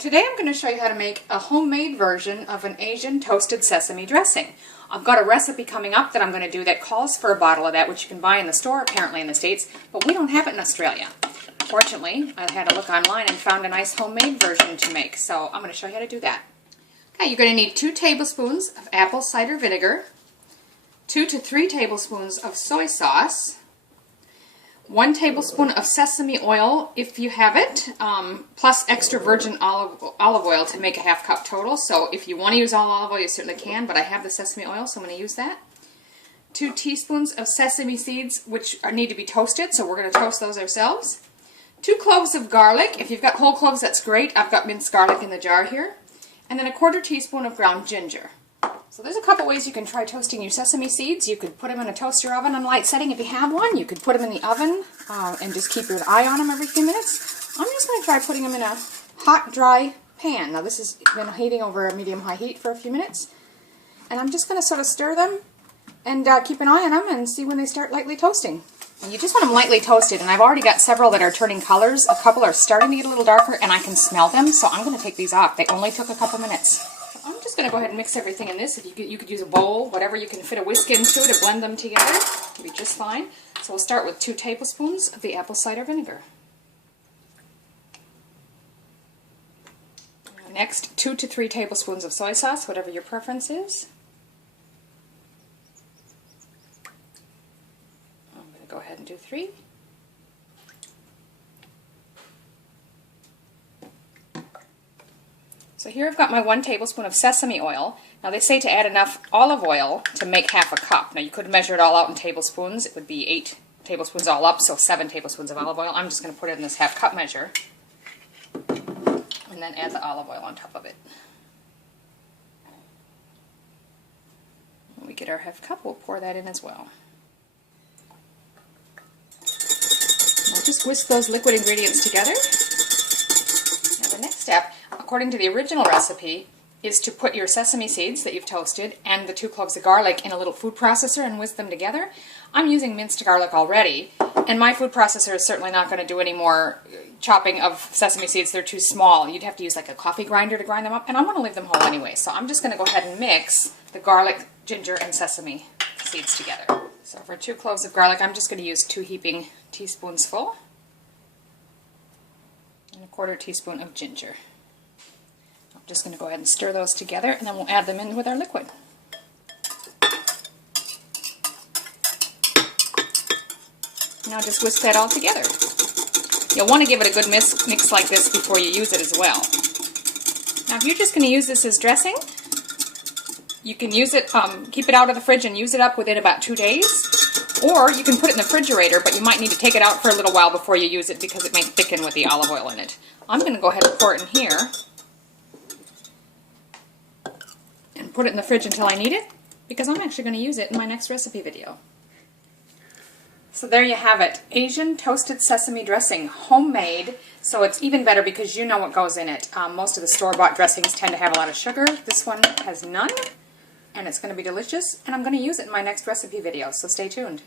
Today I'm going to show you how to make a homemade version of an Asian toasted sesame dressing. I've got a recipe coming up that I'm going to do that calls for a bottle of that, which you can buy in the store apparently in the States, but we don't have it in Australia. Fortunately, I had a look online and found a nice homemade version to make, so I'm going to show you how to do that. Okay, you're going to need 2 tablespoons of apple cider vinegar, 2 to 3 tablespoons of soy sauce, 1 tablespoon of sesame oil if you have it, plus extra virgin olive oil to make a half cup total. So if you want to use all olive oil, you certainly can, but I have the sesame oil, so I'm going to use that. 2 teaspoons of sesame seeds, which need to be toasted, so we're going to toast those ourselves. 2 cloves of garlic. If you've got whole cloves, that's great. I've got minced garlic in the jar here. And then 1/4 teaspoon of ground ginger. So there's a couple ways you can try toasting your sesame seeds. You could put them in a toaster oven on light setting if you have one. You could put them in the oven and just keep your eye on them every few minutes. I'm just going to try putting them in a hot, dry pan. Now this has been heating over a medium-high heat for a few minutes. And I'm just going to sort of stir them and keep an eye on them and see when they start lightly toasting. And you just want them lightly toasted, and I've already got several that are turning colors. A couple are starting to get a little darker, and I can smell them, so I'm going to take these off. They only took a couple minutes. I'm just going to go ahead and mix everything in this. If you could use a bowl, whatever you can fit a whisk into to blend them together. It'll be just fine. So we'll start with 2 tablespoons of the apple cider vinegar. Next, 2 to 3 tablespoons of soy sauce, whatever your preference is. I'm going to go ahead and do 3. So here I've got my 1 tablespoon of sesame oil. Now they say to add enough olive oil to make half a cup. Now you could measure it all out in tablespoons. It would be 8 tablespoons all up, so 7 tablespoons of olive oil. I'm just going to put it in this half cup measure. And then add the olive oil on top of it. When we get our half cup, we'll pour that in as well. We'll just whisk those liquid ingredients together. Now the next step, according to the original recipe, is to put your sesame seeds that you've toasted and the 2 cloves of garlic in a little food processor and whisk them together. I'm using minced garlic already, and my food processor is certainly not going to do any more chopping of sesame seeds. They're too small. You'd have to use like a coffee grinder to grind them up, and I want to leave them whole anyway. So I'm just going to go ahead and mix the garlic, ginger, and sesame seeds together. So for 2 cloves of garlic, I'm just going to use 2 heaping teaspoons full and 1/4 teaspoon of ginger. I'm just going to go ahead and stir those together, and then we'll add them in with our liquid. Now just whisk that all together. You'll want to give it a good mix like this before you use it as well. Now if you're just going to use this as dressing, you can use it, keep it out of the fridge and use it up within about 2 days. Or you can put it in the refrigerator, but you might need to take it out for a little while before you use it because it may thicken with the olive oil in it. I'm going to go ahead and pour it in here and put it in the fridge until I need it, because I'm actually going to use it in my next recipe video. So there you have it, Asian toasted sesame dressing, homemade, so it's even better because you know what goes in it. Most of the store-bought dressings tend to have a lot of sugar. This one has none, and it's going to be delicious, and I'm going to use it in my next recipe video, so stay tuned.